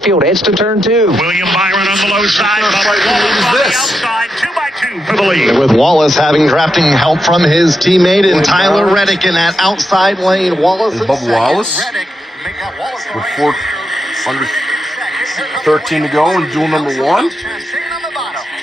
Field heads to turn 2. William Byron on the low side. Bubba Wallace on the outside. 2x2 for the lead. With Wallace having drafting help from his teammate and Tyler Reddick in that outside lane. Wallace and Bubba Wallace with 413 to go in duel number 1.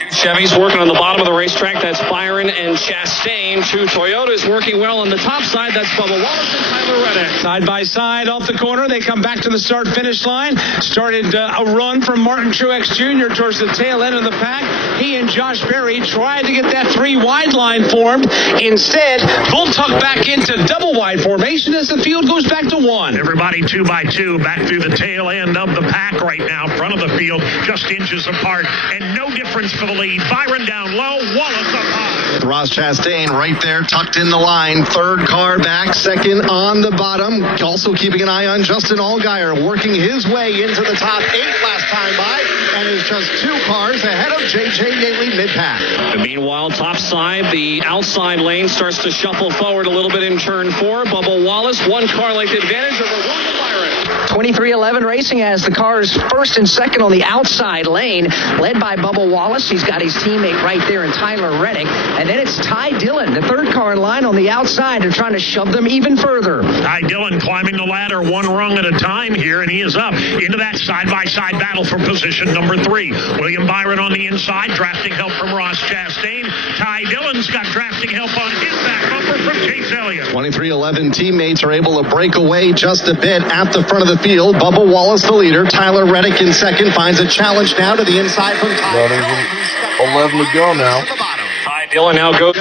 Chevy's working on the bottom of the racetrack. That's Byron and Chastain. 2 Toyotas working well on the top side. That's Bubba Wallace and Tyler Reddick. Side by side off the corner. They come back to the start-finish line. Started a run from Martin Truex Jr. towards the tail end of the pack. He and Josh Berry tried to get that 3-wide line formed. Instead, full tuck back into double-wide formation as the field goes back to 1. Everybody 2x2 back through the tail end of the pack right now. Front of the field, just inches apart, and no difference for the lead. Byron down low, Wallace up high. With Ross Chastain right there, tucked in the line. Third car back, second on the bottom. Also keeping an eye on Justin Allgaier, working his way into the top 8 last time by, and is just 2 cars ahead of J.J. Yaley mid-pack. Meanwhile, top side, the outside lane starts to shuffle forward a little bit in turn 4. Bubba Wallace, 1 car length advantage over William Byron. 2311 Racing has the cars first and second on the outside lane, led by Bubba Wallace. He's got his teammate right there in Tyler Reddick. And then it's Ty Dillon, the third car in line on the outside. They're trying to shove them even further. Ty Dillon climbing the ladder 1 rung at a time here, and he is up into that side-by-side battle for position number 3. William Byron on the inside, drafting help from Ross Chastain. Ty Dillon's got drafting help on his back bumper from Chase Elliott. 2311 teammates are able to break away just a bit at the front of the field. Bubba Wallace the leader. Tyler Reddick in second finds a challenge now to the inside from Ty Dillon. 11 to go now. Ty Dillon now goes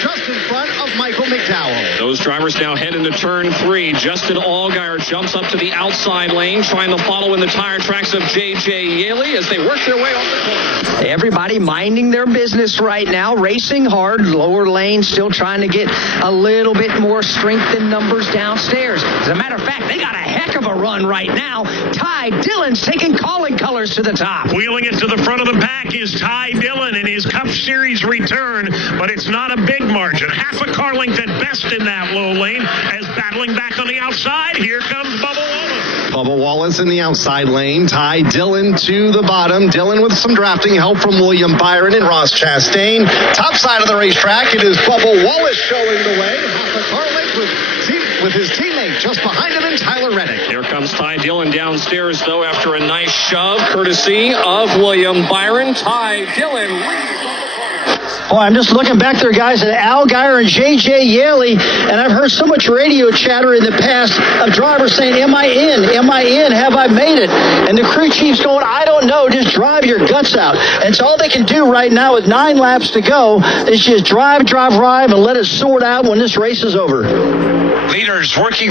just in front of Michael McDowell. Those drivers now head into turn 3. Justin Allgaier jumps up to the outside lane, trying to follow in the tire tracks of J.J. Yaley as they work their way off the corner. Everybody minding their business right now, racing hard, lower lane, still trying to get a little bit more strength in numbers downstairs. As a matter of fact, they got a heck of a run right now. Ty Dillon's taking calling colors to the top. Wheeling it to the front of the pack is Ty Dillon in his Cup Series return, but it's not a big margin. Half a car length at best in that low lane. As battling back on the outside, here comes Bubba Wallace. Bubba Wallace in the outside lane. Ty Dillon to the bottom. Dillon with some drafting help from William Byron and Ross Chastain. Top side of the racetrack, it is Bubba Wallace showing the way. Half a car length with his teammate just behind him in Tyler Reddick. Here comes Ty Dillon downstairs, though, after a nice shove, courtesy of William Byron. Ty Dillon leads. Oh, I'm just looking back there, guys, at Allgaier and J.J. Yaley, and I've heard so much radio chatter in the past of drivers saying, am I in? Am I in? Have I made it? And the crew chief's going, I don't know, just drive your guts out. And so all they can do right now with 9 laps to go is just drive, and let it sort out when this race is over. Leaders working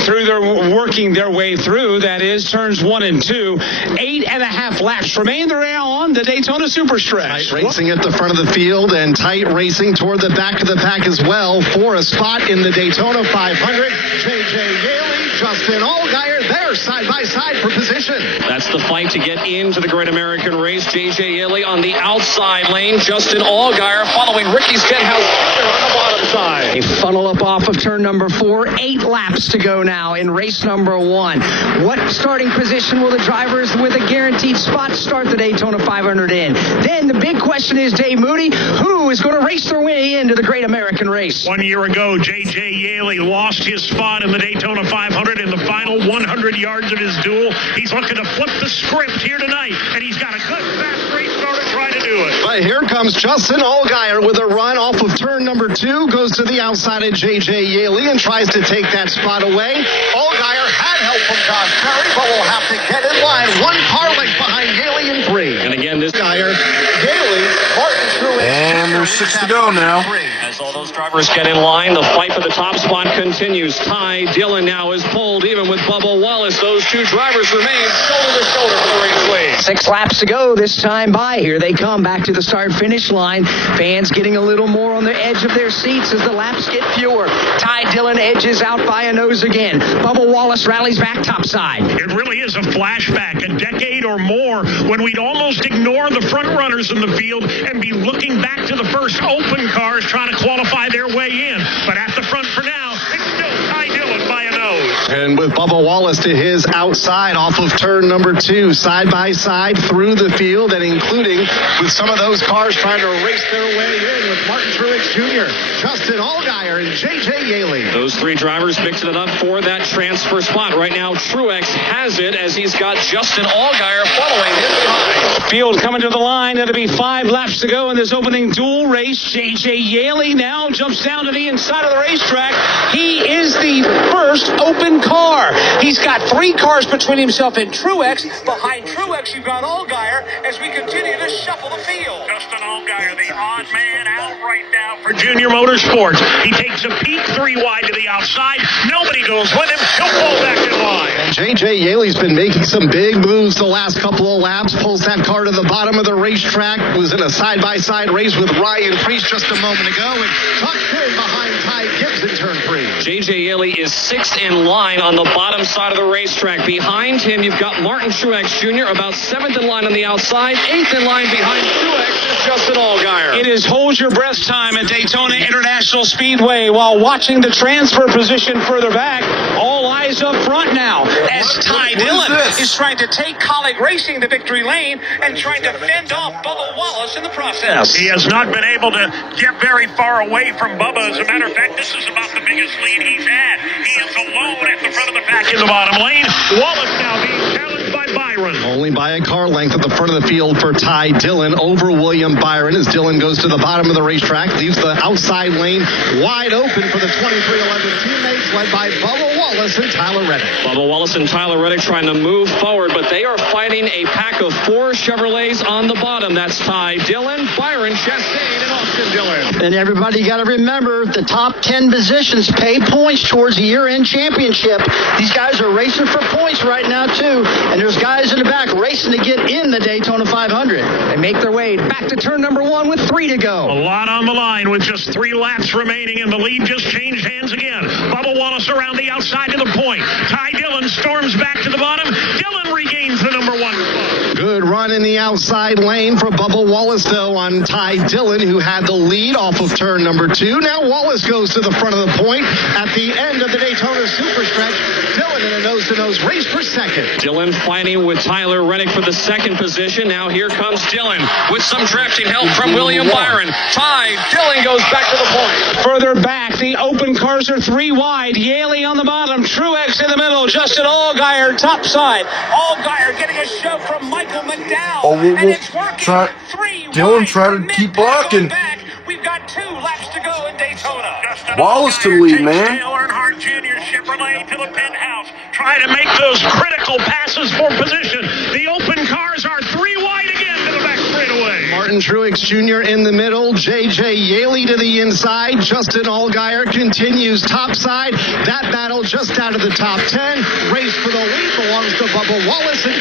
their way through, that is, turns 1 and 2. 8.5 laps remain. They're now on the Daytona Superstretch. Tight racing at the front of the field and tight racing toward the back of the pack as well for a spot in the Daytona 500. J.J. Yaley, Justin Allgaier there side by side for position. That's the fight to get into the Great American Race. J.J. Yaley on the outside lane. Justin Allgaier following Ricky Stenhouse on the bottom side. They funnel up off of turn number 4. 8 laps to go now in race number 1. What starting position will the drivers with a guaranteed spot start the Daytona 500 in? Then the big question is, Dave Moody, who is going to race their way into the Great American Race? 1 year ago, J.J. Yaley lost his spot in the Daytona 500 in the final 100 yards of his duel. He's looking to flip the script here tonight, and he's got a good fast race car to try to do it. But here comes Justin Allgaier with a run off of turn number 2, goes to the outside of J.J. Yaley and tries to take that spot away. Allgaier had help from Josh Berry, but will have to get in line. 1 car length behind Yaley in 3. And again, this Allgaier, Yaley, Martin Truex. And there's 6 to go now. As all those drivers get in line, the fight for the top spot continues. Ty Dillon now is pulled even with Bubba Wallace. Those 2 drivers remain shoulder to shoulder for the race lead. 6 laps to go this time by. Here they come back to the start-finish line. Fans getting a little more on the edge of their seats as the laps get fewer. Ty Dillon edges out by a nose again. Bubba Wallace rallies back topside. It really is a flashback, a decade or more, when we'd almost ignore the front runners in the field and be looking back to the first open cars trying to qualify their way in. But at the front for now, it's still Ty Dillon by a nose. And with Bubba Wallace to his outside off of turn number 2, side by side through the field, and including with some of those cars trying to race their way in with Martin Truex Jr., Justin Allgaier, and J.J. Yaley. Those 3 drivers mixing it up for that transfer spot. Right now, Truex has it as he's got Justin Allgaier following him behind. Field coming to the line. It'll be 5 laps to go in this opening dual race. J.J. Yaley now jumps down to the inside of the racetrack. He is the first open car. He's got 3 cars between himself and Truex. Behind Truex, you've got Allgaier as we continue to shuffle the field. Justin Allgaier, the odd man out right now for Junior Motorsports. He takes a peek 3 wide to the outside. Nobody goes with him. He'll fall back in line. And J.J. Yaley's been making some big moves the last couple of laps. Pulls that car to the bottom of the racetrack. Was in a side-by-side race with Ryan Preece just a moment ago and tucked in behind Ty Gibbs in turn 3. J.J. Yaley is 6th in line on the bottom side of the racetrack. Behind him, you've got Martin Truex Jr. about 7th in line on the outside. 8th in line behind Truex is Justin Allgaier. It is hold your breath time at Daytona International Speedway while watching the transfer position further back. All eyes up front now as Ty Dillon is trying to take Colleague Racing the victory lane and trying to fend off Bubba Wallace in the process. He has not been able to get very far away from Bubba. As a matter of fact, this is about the biggest lead he's had. He is alone at the front of the pack in the bottom lane. Wallace now being challenged by Byron. Only by a car length at the front of the field for Ty Dillon over William Byron as Dillon goes to the bottom of the racetrack, leaves the outside lane wide open for the 23-11 teammates led by Bubba Wallace and Tyler Reddick. Bubba Wallace and Tyler Reddick trying to move forward, but they are fighting a pack of 4 Chevrolets on the bottom. That's Ty Dillon, Byron Chastain, and Austin Dillon. And everybody got to remember the top 10 positions pay points towards the year-end championship. These guys are racing for points right now, too. And there's guys in the back racing to get in the Daytona 500. They make their way back to turn number 1 with 3 to go. A lot on the line with just 3 laps remaining, and the lead just changed hands again. Bubba Wallace around the outside to the point. Ty Dillon storms back to the bottom. Dillon regains the number 1 spot. Good run in the outside lane for Bubba Wallace, though, on Ty Dillon, who had the lead off of turn number 2. Now Wallace goes to the front of the point at the end of the Daytona Superstretch. Dillon in a nose-to-nose race for 2nd. Dillon fighting with Tyler Reddick for the 2nd position. Now here comes Dillon with some drafting help from William Byron. Ty Dillon goes back to the point. Further back, the open cars are 3 wide. Yaley on the bottom, Truex in the middle, Justin Allgaier top side. Allgaier getting a shove from Michael McDowell, and it's working. 3 Dillon wide tried from to keep Midway blocking. back. We've got 2 laps to go in Daytona. Wallace to the lead, man. Earnhardt Jr. Chevrolet to the penthouse. Try to make those critical passes for position. The open cars are 3 wide again to the back straightaway. Martin Truex Jr. in the middle. J.J. Yaley to the inside. Justin Allgaier continues topside. That battle just out of the top 10. Race for the lead belongs to Bubba Wallace in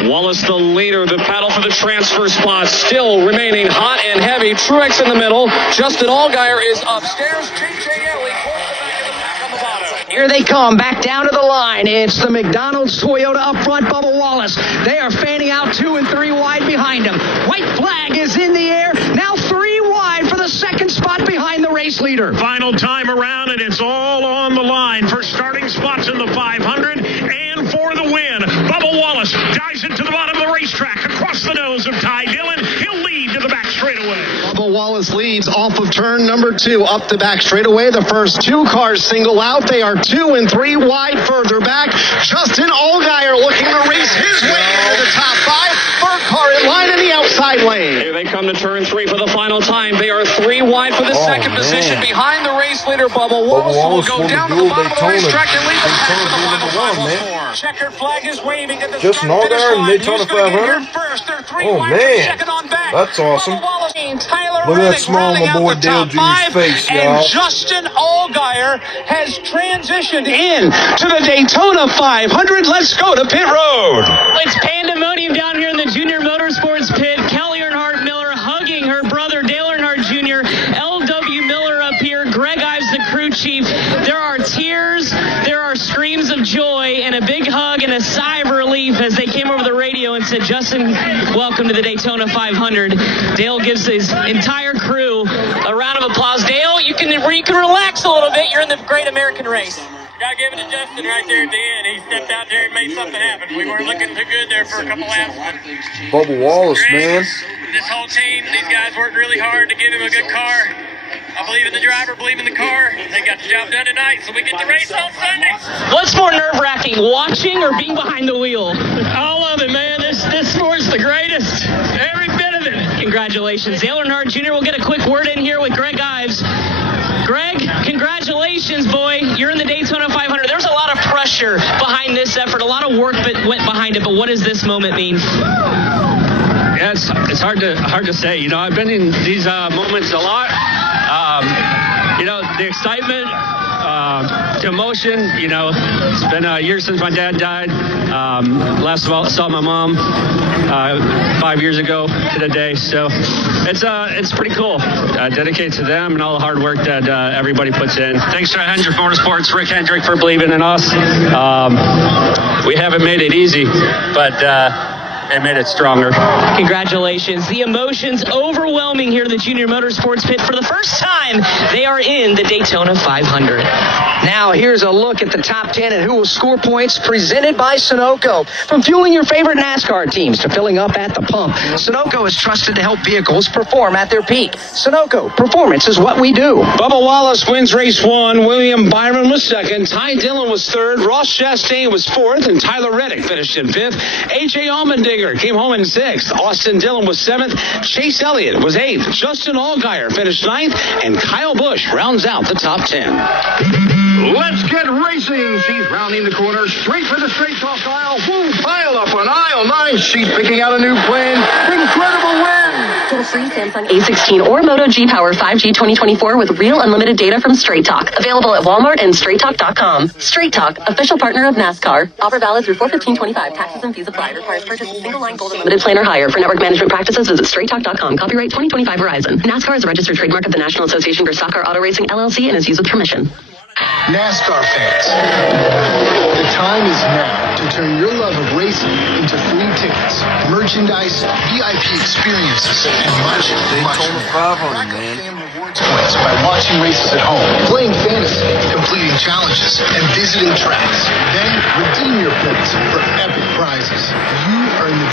3. Wallace the leader, the battle for the transfer spot still remaining hot and heavy. Truex in the middle. Justin Allgaier is upstairs. J.J. Yaley pulls the back of the pack on the bottom. Here they come, back down to the line. It's the McDonald's Toyota up front, Bubba Wallace. They are fanning out 2 and 3 wide behind him. White flag is in the air. Now 3 wide for the 2nd spot behind the race leader. Final time around, and it's all on the line for starting spots in the 500 and for the win. Bubba Wallace dives into the bottom of the racetrack across the nose of Ty Dillon. He'll lead to the back straightaway. Bubba Wallace leads off of turn number 2 up the back straightaway. The first 2 cars single out. They are 2 and 3 wide further back. Justin Allgaier looking to race his way into the top 5. Third car in line in the outside lane. Here they come to turn 3 for the final time. They are 3 wide for the 2nd position behind the race leader. Bubba Wallace will go down to the bottom of the racetrack and lead the pack for the final 5. Checkered flag is waving at the Justin Allgaier in Daytona 500? First, they're 3 Oh, wide man. from 2nd on back. That's awesome. Bubba Wallace, Tyler Look at that Reddick smile on rounding my out boy the Dale top Jr.'s 5, face, and y'all. Justin Allgaier has transitioned in to the Daytona 500. Let's go to pit road. It's pandemonium down here in the Junior Motorsports pit. Kelly Earnhardt Miller hugging her brother Dale Earnhardt Jr. L.W. Miller up here. Greg Ives, the crew chief. There are tears, there are screams of joy, and a big hug and a sigh of relief as they came over the radio and said, Justin, welcome to the Daytona 500. Dale gives his entire crew a round of applause. Dale, you can relax a little bit. You're in the Great American Race. Gotta give it to Justin right there at the end. He stepped out there and made something happen. We weren't looking too good there for a couple laps. Bubba Wallace, man. This whole team, these guys worked really hard to give him a good car. I believe in the driver, believe in the car. They got the job done tonight, so we get to race on Sunday. What's more nerve-wracking, watching or being behind the wheel? All of it, man. This sport's the greatest. Every bit of it. Congratulations. Dale Earnhardt Jr. will get a quick word in here with Greg Ives. Greg, congratulations, boy. You're in the Daytona 500. There's a lot of pressure behind this effort, a lot of work that went behind it, but what does this moment mean? Yeah, it's hard to say. You know, I've been in these moments a lot. You know, the excitement, the emotion. You know, it's been a year since my dad died. Last of all, saw my mom 5 years ago to the day. So it's pretty cool. Dedicated to them and all the hard work that everybody puts in. Thanks to Hendrick Motorsports, Rick Hendrick, for believing in us. We haven't made it easy, but it made it stronger. Congratulations. The emotions overwhelming here in the Junior Motorsports pit. For the first time, they are in the Daytona 500. Now here's a look at the top 10 and who will score points, presented by Sunoco. From fueling your favorite NASCAR teams to filling up at the pump, Sunoco is trusted to help vehicles perform at their peak. Sunoco, performance is what we do. Bubba Wallace wins race 1. William Byron was 2nd. Ty Dillon was 3rd. Ross Chastain was 4th. And Tyler Reddick finished in 5th. A.J. Allmendinger came home in 6th. Austin Dillon was 7th. Chase Elliott was 8th. Justin Allgaier finished 9th. And Kyle Busch rounds out the top 10. Let's get racing. She's rounding the corner, straight for the straight top aisle. Woo, pile up on aisle 9. She's picking out a new plan. Incredible win. Get a free Samsung A16 or Moto G Power 5G 2024 with real unlimited data from Straight Talk. Available at Walmart and StraightTalk.com. Straight Talk, official partner of NASCAR. Offer valid through 4/15/25. Taxes and fees apply. Requires purchase of single line gold unlimited plan or higher. For network management practices, visit StraightTalk.com. Copyright 2025 Verizon. NASCAR is a registered trademark of the National Association for Stock Car Auto Racing LLC and is used with permission. NASCAR fans, the time is now to turn your love of racing into free tickets, merchandise, VIP experiences, and much more. Man. Rewards points by watching races at home, playing fantasy, completing challenges, and visiting tracks. Then redeem your points for epic prizes. You earn the